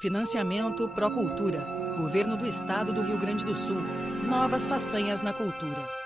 Financiamento Procultura. Governo do Estado do Rio Grande do Sul. Novas façanhas na cultura.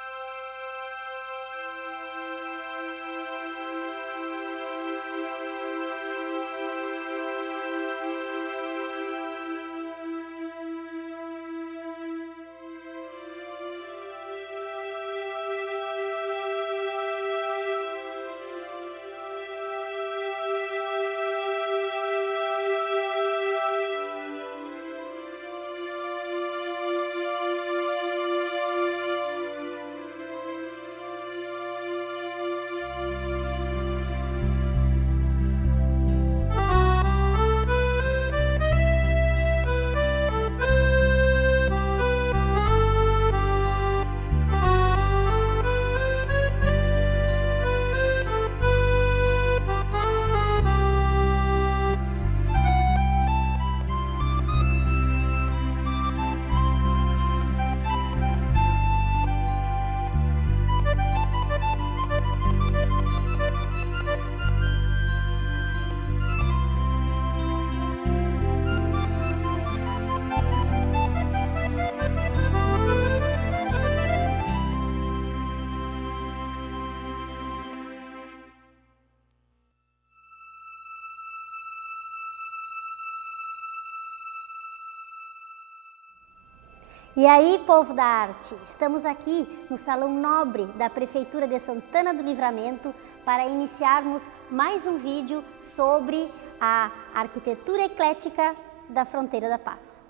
E aí, povo da arte, estamos aqui no Salão Nobre da Prefeitura de Santana do Livramento para iniciarmos mais um vídeo sobre a arquitetura eclética da Fronteira da Paz.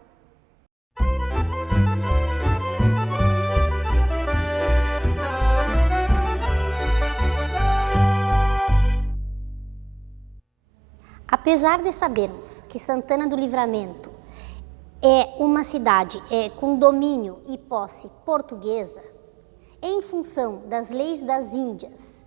Apesar de sabermos que Santana do Livramento é uma cidade com domínio e posse portuguesa, em função das leis das Índias,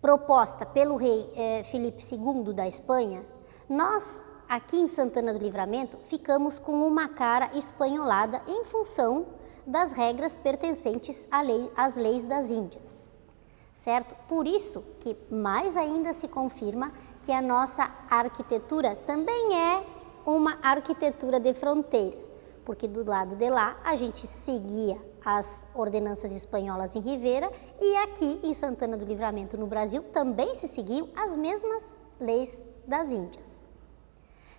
proposta pelo rei Filipe II da Espanha, nós, aqui em Santana do Livramento, ficamos com uma cara espanholada em função das regras pertencentes às leis das Índias, certo? Por isso que mais ainda se confirma que a nossa arquitetura também é uma arquitetura de fronteira, porque do lado de lá a gente seguia as ordenanças espanholas em Rivera e aqui em Santana do Livramento, no Brasil, também se seguiam as mesmas leis das Índias,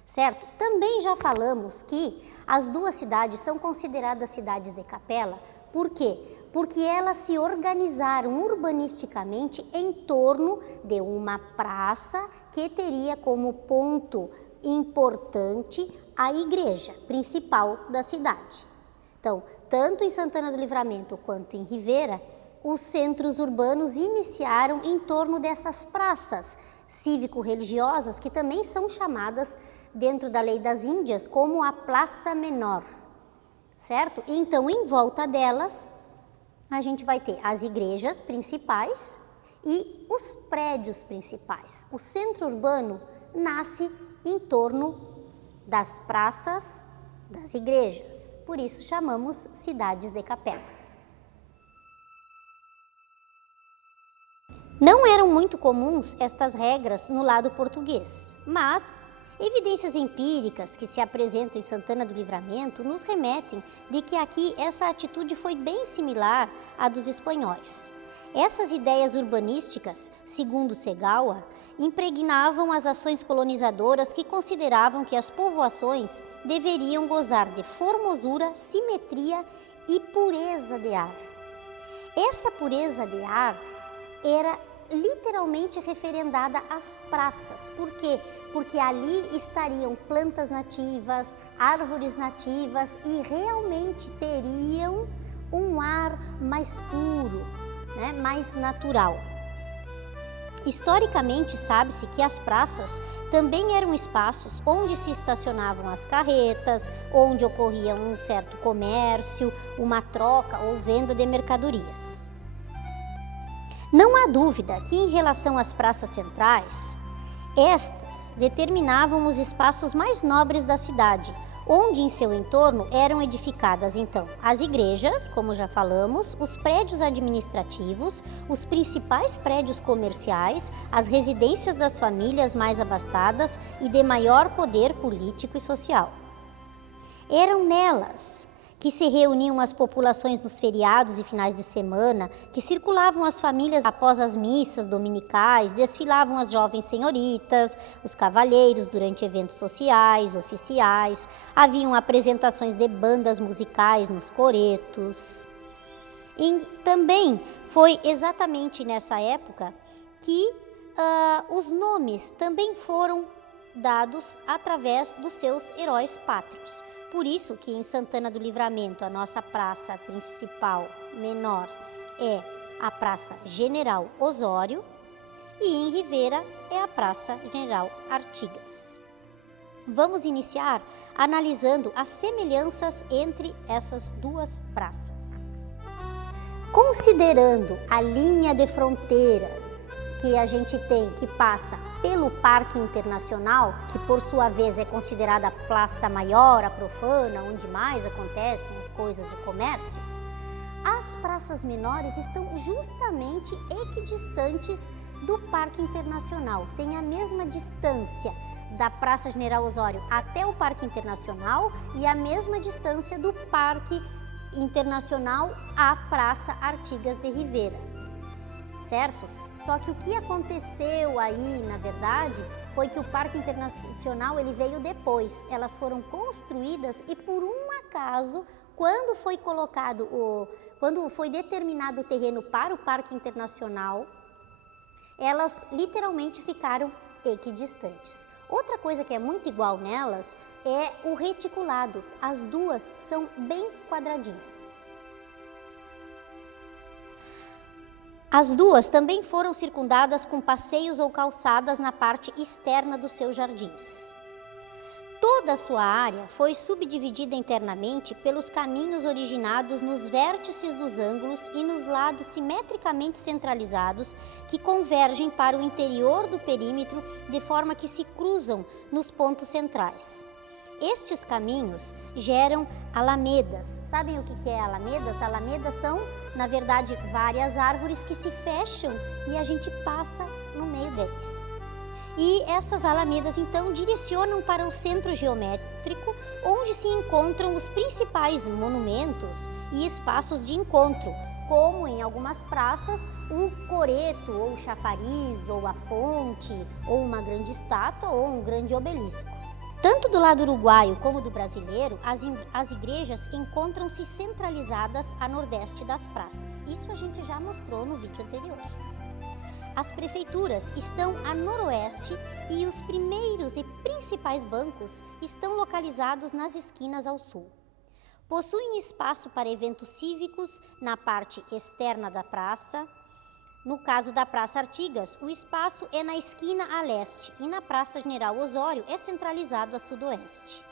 certo? Também já falamos que as duas cidades são consideradas cidades de capela, por quê? Porque elas se organizaram urbanisticamente em torno de uma praça que teria como ponto importante a igreja principal da cidade. Então, tanto em Santana do Livramento quanto em Rivera, os centros urbanos iniciaram em torno dessas praças cívico-religiosas que também são chamadas dentro da lei das Índias como a Praça Menor, certo? Então, em volta delas, a gente vai ter as igrejas principais e os prédios principais. O centro urbano nasce em torno das praças, das igrejas. Por isso chamamos cidades de capela. Não eram muito comuns estas regras no lado português, mas evidências empíricas que se apresentam em Santana do Livramento nos remetem de que aqui essa atitude foi bem similar à dos espanhóis. Essas ideias urbanísticas, segundo Segawa, impregnavam as ações colonizadoras que consideravam que as povoações deveriam gozar de formosura, simetria e pureza de ar. Essa pureza de ar era literalmente referendada às praças. Por quê? Porque ali estariam plantas nativas, árvores nativas e realmente teriam um ar mais puro, né, mais natural. Historicamente, sabe-se que as praças também eram espaços onde se estacionavam as carretas, onde ocorria um certo comércio, uma troca ou venda de mercadorias. Não há dúvida que, em relação às praças centrais, estas determinavam os espaços mais nobres da cidade, onde em seu entorno eram edificadas então as igrejas, como já falamos, os prédios administrativos, os principais prédios comerciais, as residências das famílias mais abastadas e de maior poder político e social. Eram nelas que se reuniam as populações dos feriados e finais de semana, que circulavam as famílias após as missas dominicais, desfilavam as jovens senhoritas, os cavalheiros durante eventos sociais, oficiais, haviam apresentações de bandas musicais nos coretos. E também foi exatamente nessa época que os nomes também foram dados através dos seus heróis pátrios. Por isso que em Santana do Livramento, a nossa praça principal menor é a Praça General Osório e em Rivera é a Praça General Artigas. Vamos iniciar analisando as semelhanças entre essas duas praças. Considerando a linha de fronteira que a gente tem, que passa pelo Parque Internacional, que por sua vez é considerada a praça maior, a profana, onde mais acontecem as coisas do comércio, as praças menores estão justamente equidistantes do Parque Internacional. Tem a mesma distância da Praça General Osório até o Parque Internacional e a mesma distância do Parque Internacional à Praça Artigas de Rivera. Certo? Só que o que aconteceu aí, na verdade, foi que o Parque Internacional ele veio depois. Elas foram construídas e por um acaso, quando foi determinado o terreno para o Parque Internacional, elas literalmente ficaram equidistantes. Outra coisa que é muito igual nelas é o reticulado. As duas são bem quadradinhas. As duas também foram circundadas com passeios ou calçadas na parte externa dos seus jardins. Toda a sua área foi subdividida internamente pelos caminhos originados nos vértices dos ângulos e nos lados simetricamente centralizados que convergem para o interior do perímetro de forma que se cruzam nos pontos centrais. Estes caminhos geram alamedas. Sabem o que é alamedas? Alamedas são, na verdade, várias árvores que se fecham e a gente passa no meio deles. E essas alamedas, então, direcionam para o centro geométrico, onde se encontram os principais monumentos e espaços de encontro, como em algumas praças, o coreto, ou o chafariz, ou a fonte, ou uma grande estátua, ou um grande obelisco. Tanto do lado uruguaio como do brasileiro, as igrejas encontram-se centralizadas a nordeste das praças. Isso a gente já mostrou no vídeo anterior. As prefeituras estão a noroeste e os primeiros e principais bancos estão localizados nas esquinas ao sul. Possuem espaço para eventos cívicos na parte externa da praça. No caso da Praça Artigas, o espaço é na esquina a leste e na Praça General Osório é centralizado a sudoeste.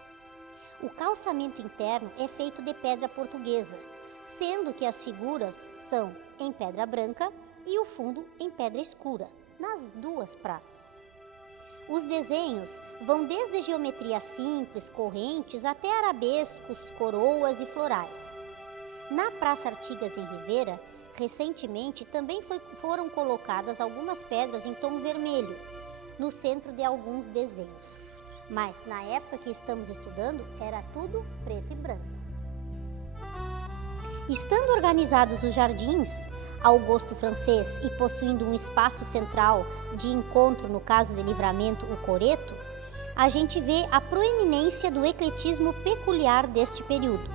O calçamento interno é feito de pedra portuguesa, sendo que as figuras são em pedra branca e o fundo em pedra escura, nas duas praças. Os desenhos vão desde geometria simples, correntes, até arabescos, coroas e florais. Na Praça Artigas, em Rivera, recentemente, também foram colocadas algumas pedras em tom vermelho, no centro de alguns desenhos. Mas, na época que estamos estudando, era tudo preto e branco. Estando organizados os jardins, ao gosto francês e possuindo um espaço central de encontro, no caso de Livramento, o coreto, a gente vê a proeminência do ecletismo peculiar deste período.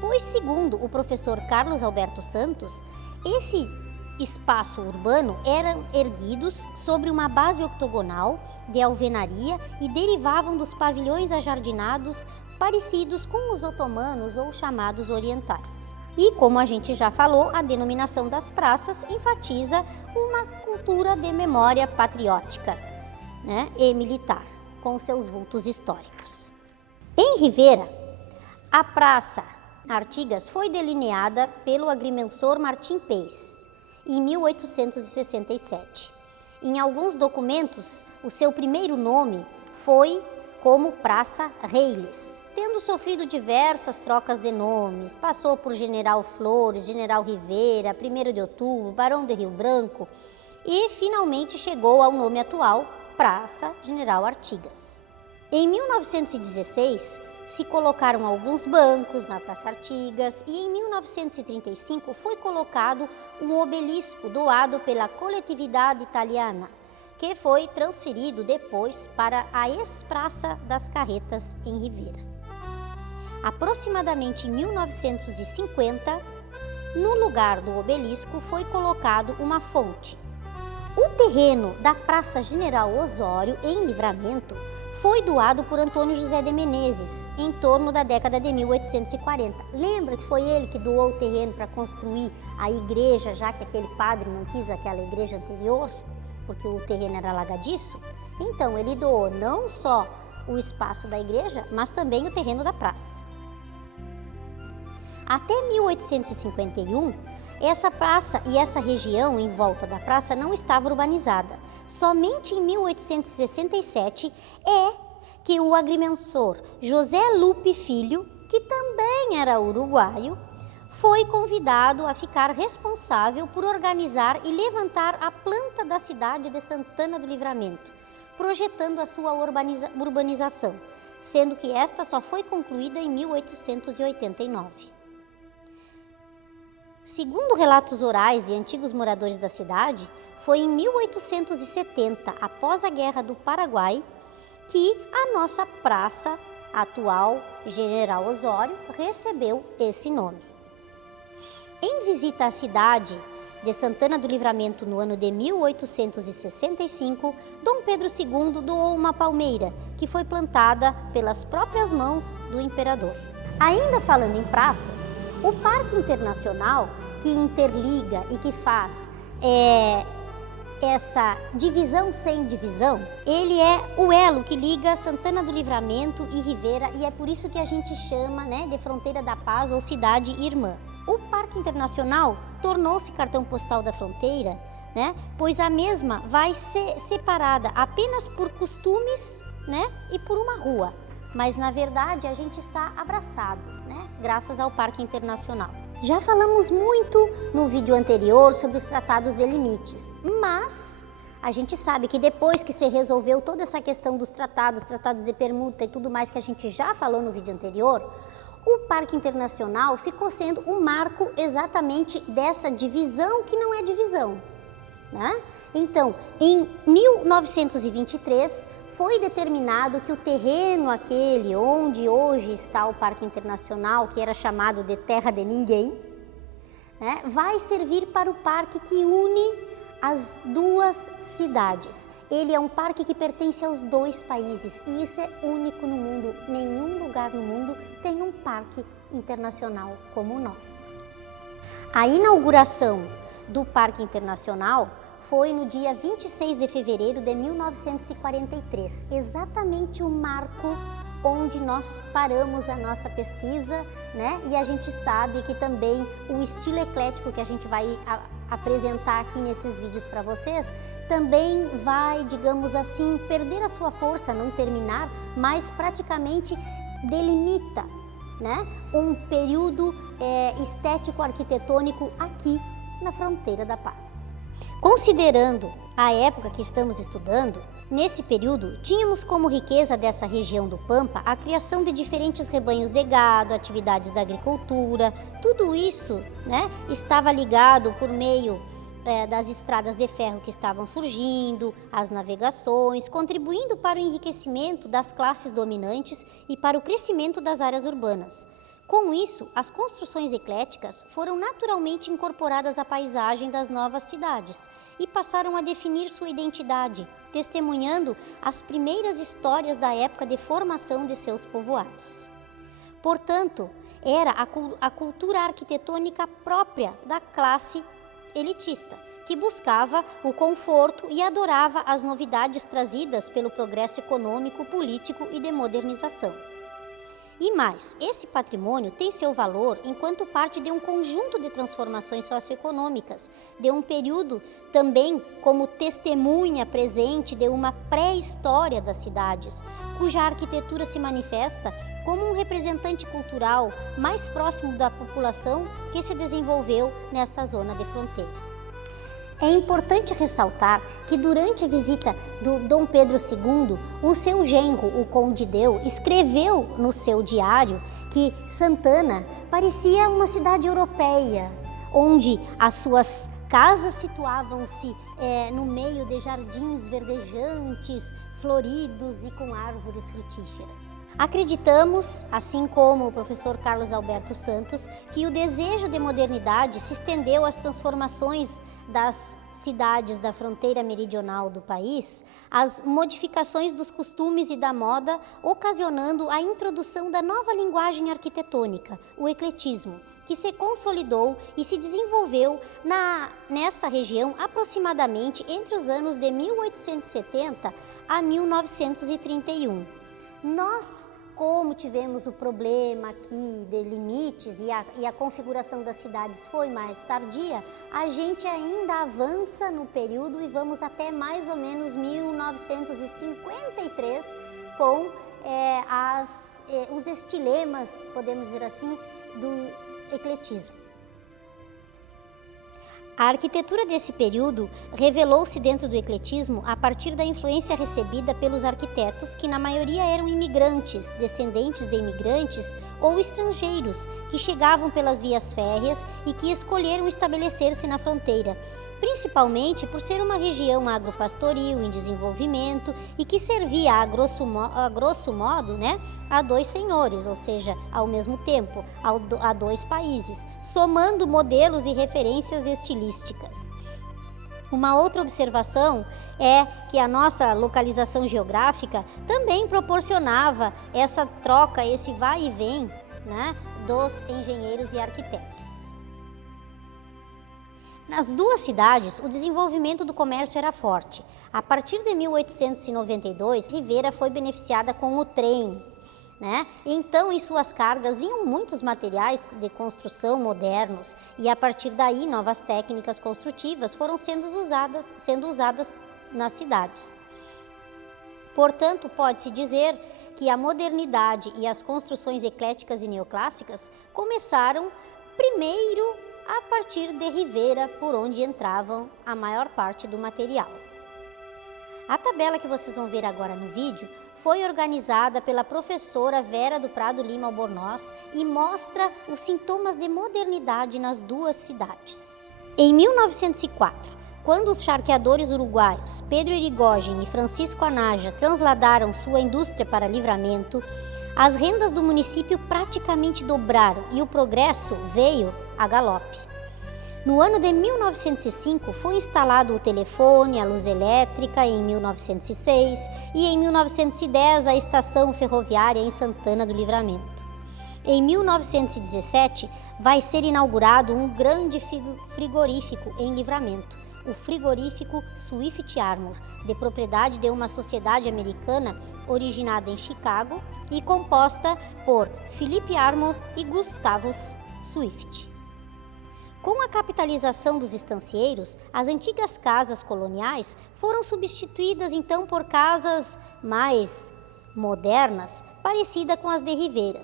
Pois, segundo o professor Carlos Alberto Santos, esse espaço urbano eram erguidos sobre uma base octogonal de alvenaria e derivavam dos pavilhões ajardinados parecidos com os otomanos ou chamados orientais. E, como a gente já falou, a denominação das praças enfatiza uma cultura de memória patriótica, e militar, com seus vultos históricos. Em Rivera, a Praça Artigas foi delineada pelo agrimensor Martim Peix, em 1867. Em alguns documentos, o seu primeiro nome foi como Praça Reiles, tendo sofrido diversas trocas de nomes, passou por General Flores, General Rivera, 1º de Outubro, Barão de Rio Branco e finalmente chegou ao nome atual, Praça General Artigas. Em 1916, se colocaram alguns bancos na Praça Artigas e em 1935 foi colocado um obelisco doado pela coletividade italiana, que foi transferido depois para a ex-Praça das Carretas em Rivera. Aproximadamente em 1950, no lugar do obelisco foi colocado uma fonte. O terreno da Praça General Osório, em Livramento, foi doado por Antônio José de Menezes, em torno da década de 1840. Lembra que foi ele que doou o terreno para construir a igreja, já que aquele padre não quis aquela igreja anterior, porque o terreno era alagadiço? Então, ele doou não só o espaço da igreja, mas também o terreno da praça. Até 1851, essa praça e essa região em volta da praça não estava urbanizada. Somente em 1867 é que o agrimensor José Lupe Filho, que também era uruguaio, foi convidado a ficar responsável por organizar e levantar a planta da cidade de Santana do Livramento, projetando a sua urbanização, sendo que esta só foi concluída em 1889. Segundo relatos orais de antigos moradores da cidade, foi em 1870, após a Guerra do Paraguai, que a nossa praça atual, General Osório, recebeu esse nome. Em visita à cidade de Santana do Livramento no ano de 1865, Dom Pedro II doou uma palmeira que foi plantada pelas próprias mãos do imperador. Ainda falando em praças, o Parque Internacional, que interliga e que faz essa divisão sem divisão, ele é o elo que liga Santana do Livramento e Rivera, e é por isso que a gente chama, né, de Fronteira da Paz ou Cidade Irmã. O Parque Internacional tornou-se cartão postal da fronteira, né, pois a mesma vai ser separada apenas por costumes, né, e por uma rua. Mas, na verdade, a gente está abraçado, né, graças ao Parque Internacional. Já falamos muito no vídeo anterior sobre os tratados de limites, mas a gente sabe que depois que se resolveu toda essa questão dos tratados de permuta e tudo mais que a gente já falou no vídeo anterior, o Parque Internacional ficou sendo um marco exatamente dessa divisão que não é divisão, né? Então, em 1923, foi determinado que o terreno aquele onde hoje está o Parque Internacional, que era chamado de Terra de Ninguém, né, vai servir para o parque que une as duas cidades. Ele é um parque que pertence aos dois países e isso é único no mundo. Nenhum lugar no mundo tem um parque internacional como o nosso. A inauguração do Parque Internacional foi no dia 26 de fevereiro de 1943, exatamente o marco onde nós paramos a nossa pesquisa, né? E a gente sabe que também o estilo eclético que a gente vai apresentar aqui nesses vídeos para vocês, também vai, digamos assim, perder a sua força, não terminar, mas praticamente delimita, né, um período estético-arquitetônico aqui na Fronteira da Paz. Considerando a época que estamos estudando, nesse período tínhamos como riqueza dessa região do Pampa a criação de diferentes rebanhos de gado, atividades da agricultura, tudo isso, né, estava ligado por meio das estradas de ferro que estavam surgindo, as navegações, contribuindo para o enriquecimento das classes dominantes e para o crescimento das áreas urbanas. Com isso, as construções ecléticas foram naturalmente incorporadas à paisagem das novas cidades e passaram a definir sua identidade, testemunhando as primeiras histórias da época de formação de seus povoados. Portanto, era a cultura arquitetônica própria da classe elitista, que buscava o conforto e adorava as novidades trazidas pelo progresso econômico, político e de modernização. E mais, esse patrimônio tem seu valor enquanto parte de um conjunto de transformações socioeconômicas, de um período também como testemunha presente de uma pré-história das cidades, cuja arquitetura se manifesta como um representante cultural mais próximo da população que se desenvolveu nesta zona de fronteira. É importante ressaltar que durante a visita do Dom Pedro II, o seu genro, o Conde Deu, escreveu no seu diário que Santana parecia uma cidade europeia, onde as suas casas situavam-se no meio de jardins verdejantes, floridos e com árvores frutíferas. Acreditamos, assim como o professor Carlos Alberto Santos, que o desejo de modernidade se estendeu às transformações das cidades da fronteira meridional do país, as modificações dos costumes e da moda, ocasionando a introdução da nova linguagem arquitetônica, o ecletismo, que se consolidou e se desenvolveu nessa região aproximadamente entre os anos de 1870 a 1931. Nós, como tivemos o problema aqui de limites e a configuração das cidades foi mais tardia, a gente ainda avança no período e vamos até mais ou menos 1953 com os estilemas, podemos dizer assim, do ecletismo. A arquitetura desse período revelou-se dentro do ecletismo a partir da influência recebida pelos arquitetos que na maioria eram imigrantes, descendentes de imigrantes ou estrangeiros que chegavam pelas vias férreas e que escolheram estabelecer-se na fronteira, principalmente por ser uma região agropastoril em desenvolvimento e que servia a grosso modo, a dois senhores, ou seja, ao mesmo tempo, a dois países, somando modelos e referências estilísticas. Uma outra observação é que a nossa localização geográfica também proporcionava essa troca, esse vai e vem, dos engenheiros e arquitetos. Nas duas cidades, o desenvolvimento do comércio era forte. A partir de 1892, Rivera foi beneficiada com o trem, Então, em suas cargas vinham muitos materiais de construção modernos e, a partir daí, novas técnicas construtivas foram sendo usadas nas cidades. Portanto, pode-se dizer que a modernidade e as construções ecléticas e neoclássicas começaram primeiro a partir de Rivera, por onde entravam a maior parte do material. A tabela que vocês vão ver agora no vídeo foi organizada pela professora Vera do Prado Lima Albornoz e mostra os sintomas de modernidade nas duas cidades. Em 1904, quando os charqueadores uruguaios Pedro Irigoyen e Francisco Anaja transladaram sua indústria para Livramento, as rendas do município praticamente dobraram e o progresso veio a galope. No ano de 1905 foi instalado o telefone, a luz elétrica em 1906 e em 1910 a estação ferroviária em Santana do Livramento. Em 1917 vai ser inaugurado um grande frigorífico em Livramento, o frigorífico Swift Armor, de propriedade de uma sociedade americana originada em Chicago e composta por Philip Armor e Gustavus Swift. Com a capitalização dos estancieiros, as antigas casas coloniais foram substituídas então por casas mais modernas, parecidas com as de Rivera.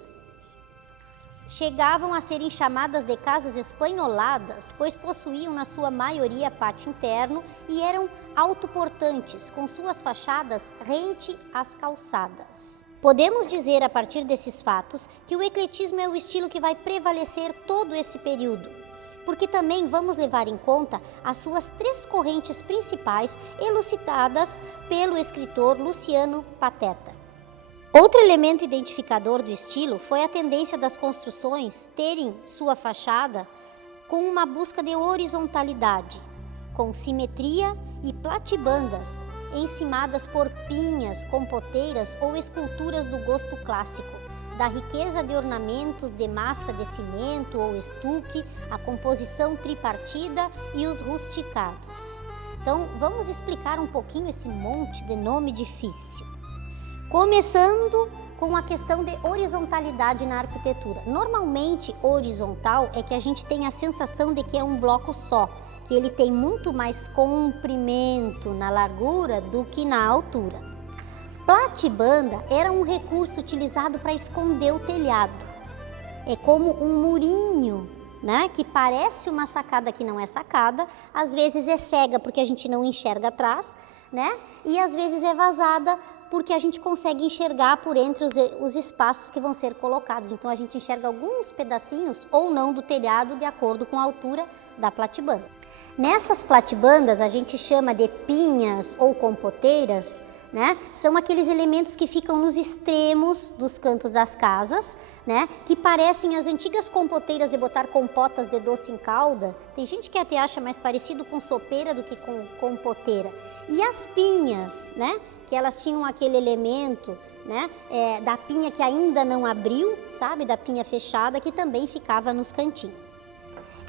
Chegavam a serem chamadas de casas espanholadas, pois possuíam na sua maioria pátio interno e eram autoportantes, com suas fachadas rente às calçadas. Podemos dizer, a partir desses fatos, que o ecletismo é o estilo que vai prevalecer todo esse período, porque também vamos levar em conta as suas três correntes principais elucidadas pelo escritor Luciano Pateta. Outro elemento identificador do estilo foi a tendência das construções terem sua fachada com uma busca de horizontalidade, com simetria e platibandas, encimadas por pinhas, compoteiras ou esculturas do gosto clássico, da riqueza de ornamentos de massa de cimento ou estuque, a composição tripartida e os rusticados. Então, vamos explicar um pouquinho esse monte de nome difícil. Começando com a questão de horizontalidade na arquitetura. Normalmente, horizontal é que a gente tem a sensação de que é um bloco só, que ele tem muito mais comprimento na largura do que na altura. Platibanda era um recurso utilizado para esconder o telhado. É como um murinho, né, que parece uma sacada que não é sacada, às vezes é cega porque a gente não enxerga atrás, né, e às vezes é vazada porque a gente consegue enxergar por entre os espaços que vão ser colocados. Então a gente enxerga alguns pedacinhos ou não do telhado de acordo com a altura da platibanda. Nessas platibandas a gente chama de pinhas ou compoteiras, né? São aqueles elementos que ficam nos extremos dos cantos das casas, né? Que parecem as antigas compoteiras de botar compotas de doce em calda. Tem gente que até acha mais parecido com sopeira do que com compoteira. E as pinhas, né? Que elas tinham aquele elemento, né? Da pinha que ainda não abriu, sabe? Da pinha fechada, que também ficava nos cantinhos.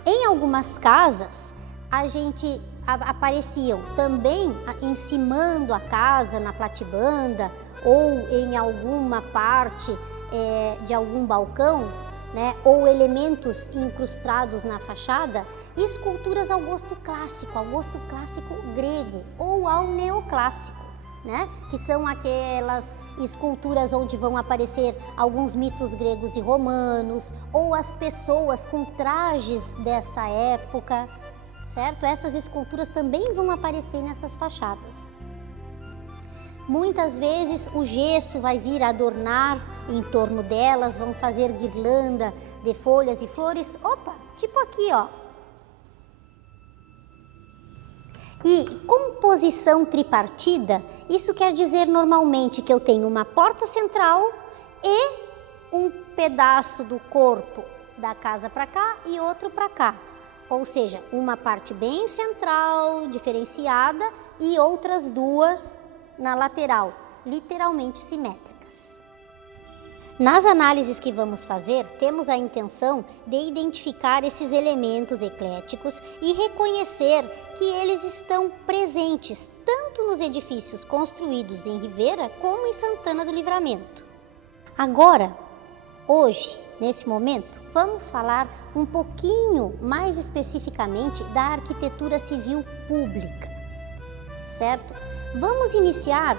Em algumas casas, apareciam também encimando a casa na platibanda ou em alguma parte de algum balcão, né, ou elementos incrustados na fachada, esculturas ao gosto clássico grego ou ao neoclássico, né, que são aquelas esculturas onde vão aparecer alguns mitos gregos e romanos ou as pessoas com trajes dessa época. Certo? Essas esculturas também vão aparecer nessas fachadas. Muitas vezes o gesso vai vir adornar em torno delas, vão fazer guirlanda de folhas e flores. Opa, tipo aqui, ó. E composição tripartida, isso quer dizer normalmente que eu tenho uma porta central e um pedaço do corpo da casa para cá e outro para cá. Ou seja, uma parte bem central, diferenciada, e outras duas na lateral, literalmente simétricas. Nas análises que vamos fazer, temos a intenção de identificar esses elementos ecléticos e reconhecer que eles estão presentes tanto nos edifícios construídos em Rivera como em Santana do Livramento. Agora, hoje, nesse momento, vamos falar um pouquinho mais especificamente da arquitetura civil pública, certo? Vamos iniciar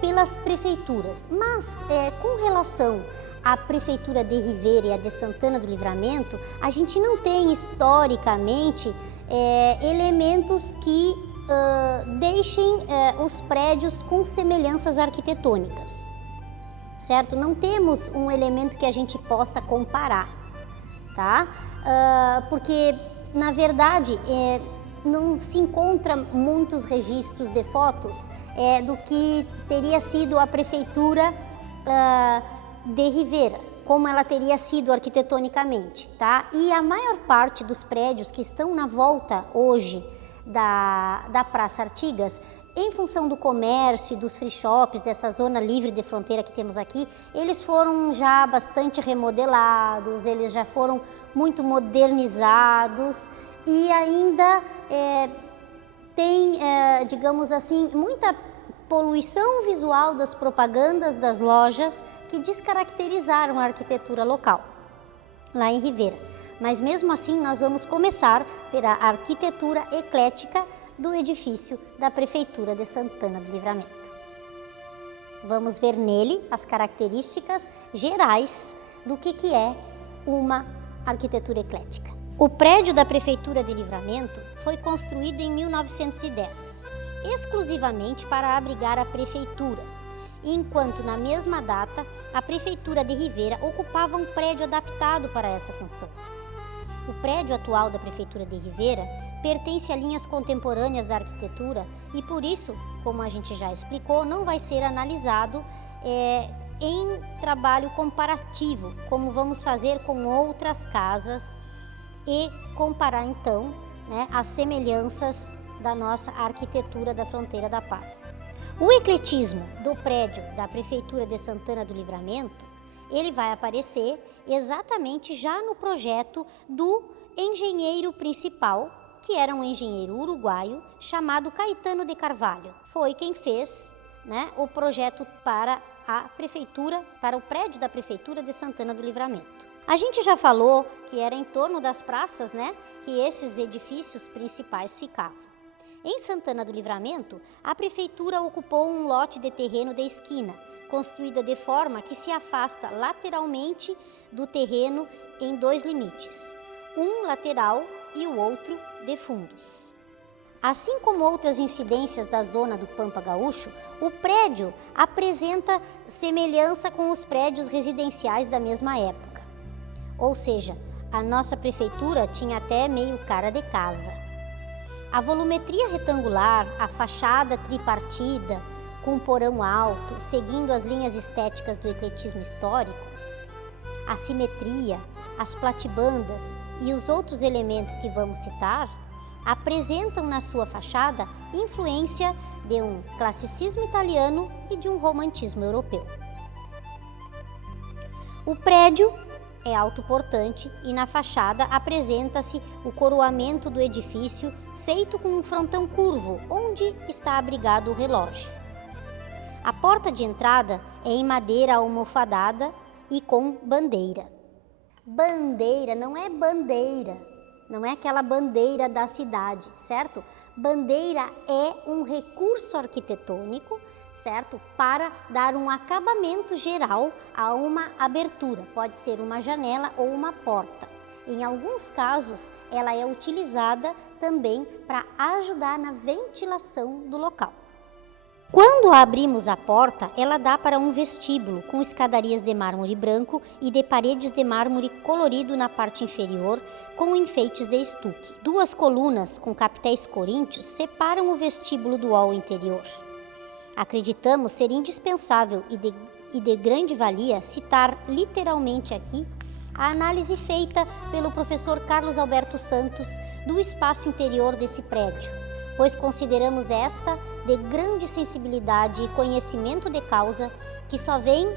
pelas prefeituras, mas com relação à prefeitura de Rivera e a de Santana do Livramento, a gente não tem historicamente elementos que deixem os prédios com semelhanças arquitetônicas. Certo? Não temos um elemento que a gente possa comparar, tá? Porque, na verdade, não se encontra muitos registros de fotos do que teria sido a prefeitura de Rivera, como ela teria sido arquitetonicamente, tá? E a maior parte dos prédios que estão na volta hoje da Praça Artigas, em função do comércio e dos free shops, dessa zona livre de fronteira que temos aqui, eles foram já bastante remodelados, eles já foram muito modernizados e ainda tem, digamos assim, muita poluição visual das propagandas das lojas que descaracterizaram a arquitetura local, lá em Rivera. Mas mesmo assim nós vamos começar pela arquitetura eclética do edifício da Prefeitura de Santana do Livramento. Vamos ver nele as características gerais do que é uma arquitetura eclética. O prédio da Prefeitura de Livramento foi construído em 1910, exclusivamente para abrigar a Prefeitura, enquanto na mesma data a Prefeitura de Rivera ocupava um prédio adaptado para essa função. O prédio atual da Prefeitura de Rivera pertence a linhas contemporâneas da arquitetura e, por isso, como a gente já explicou, não vai ser analisado em trabalho comparativo, como vamos fazer com outras casas e comparar, então, né, as semelhanças da nossa arquitetura da Fronteira da Paz. O ecletismo do prédio da Prefeitura de Santana do Livramento, ele vai aparecer exatamente já no projeto do engenheiro principal, que era um engenheiro uruguaio chamado Caetano de Carvalho. Foi quem fez, né, o projeto para a prefeitura, para o prédio da Prefeitura de Santana do Livramento. A gente já falou que era em torno das praças, né, que esses edifícios principais ficavam. Em Santana do Livramento, a prefeitura ocupou um lote de terreno de esquina, construída de forma que se afasta lateralmente do terreno em 2 limites, um lateral e o outro de fundos. Assim como outras incidências da zona do Pampa Gaúcho, o prédio apresenta semelhança com os prédios residenciais da mesma época. Ou seja, a nossa prefeitura tinha até meio cara de casa. A volumetria retangular, a fachada tripartida, com porão alto, seguindo as linhas estéticas do ecletismo histórico, a simetria, as platibandas e os outros elementos que vamos citar, apresentam na sua fachada influência de um classicismo italiano e de um romantismo europeu. O prédio é autoportante e na fachada apresenta-se o coroamento do edifício feito com um frontão curvo, onde está abrigado o relógio. A porta de entrada é em madeira almofadada e com bandeira. Bandeira não é bandeira, não é aquela bandeira da cidade, certo? Bandeira é um recurso arquitetônico, certo? Para dar um acabamento geral a uma abertura, pode ser uma janela ou uma porta. Em alguns casos, ela é utilizada também para ajudar na ventilação do local. Quando abrimos a porta, ela dá para um vestíbulo com escadarias de mármore branco e de paredes de mármore colorido na parte inferior, com enfeites de estuque. 2 colunas com capitéis coríntios separam o vestíbulo do hall interior. Acreditamos ser indispensável e de grande valia citar literalmente aqui a análise feita pelo professor Carlos Alberto Santos do espaço interior desse prédio, pois consideramos esta de grande sensibilidade e conhecimento de causa que só vem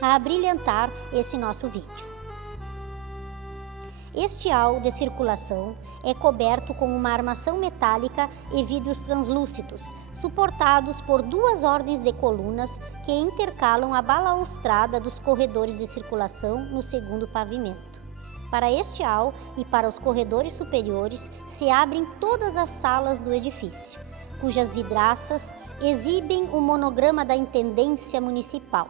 a abrilhantar esse nosso vídeo. Este hall de circulação é coberto com uma armação metálica e vidros translúcidos, suportados por 2 ordens de colunas que intercalam a balaustrada dos corredores de circulação no segundo pavimento. Para este hall e para os corredores superiores se abrem todas as salas do edifício, cujas vidraças exibem o monograma da Intendência Municipal,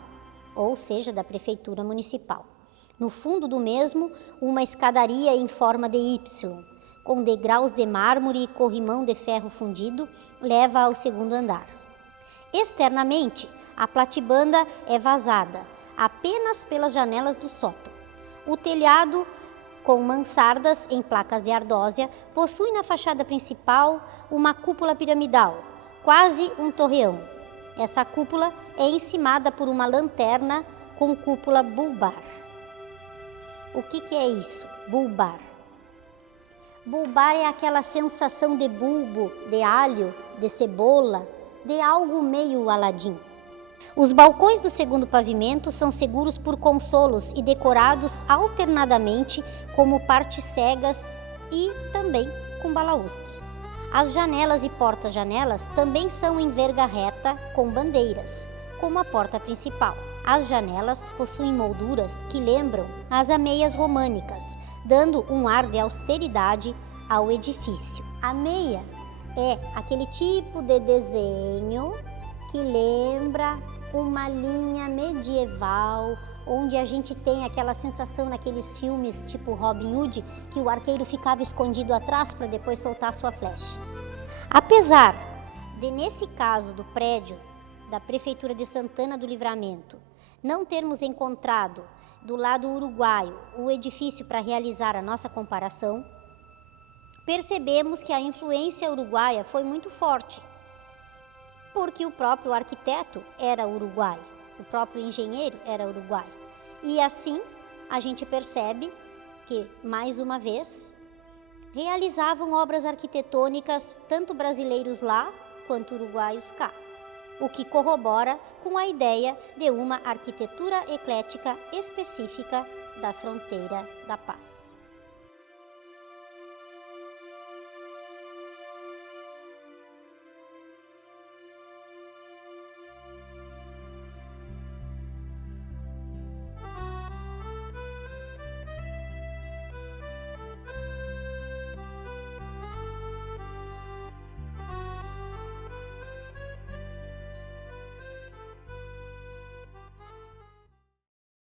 ou seja, da Prefeitura Municipal. No fundo do mesmo, uma escadaria em forma de Y, com degraus de mármore e corrimão de ferro fundido, leva ao segundo andar. Externamente, a platibanda é vazada, apenas pelas janelas do sótão. O telhado, com mansardas em placas de ardósia, possui na fachada principal uma cúpula piramidal, quase um torreão. Essa cúpula é encimada por uma lanterna com cúpula bulbar. O que é isso? Bulbar. Bulbar é aquela sensação de bulbo, de alho, de cebola, de algo meio Aladim. Os balcões do segundo pavimento são seguros por consolos e decorados alternadamente como partes cegas e também com balaústres. As janelas e porta-janelas também são em verga reta com bandeiras, como a porta principal. As janelas possuem molduras que lembram as ameias românicas, dando um ar de austeridade ao edifício. A meia é aquele tipo de desenho que lembra uma linha medieval, onde a gente tem aquela sensação naqueles filmes tipo Robin Hood, que o arqueiro ficava escondido atrás para depois soltar sua flecha. Apesar de, nesse caso do prédio da Prefeitura de Santana do Livramento, não termos encontrado do lado uruguaio o edifício para realizar a nossa comparação, percebemos que a influência uruguaia foi muito forte, porque o próprio arquiteto era uruguaio, o próprio engenheiro era uruguaio. E assim a gente percebe que, mais uma vez, realizavam obras arquitetônicas tanto brasileiros lá quanto uruguaios cá, o que corrobora com a ideia de uma arquitetura eclética específica da fronteira da paz.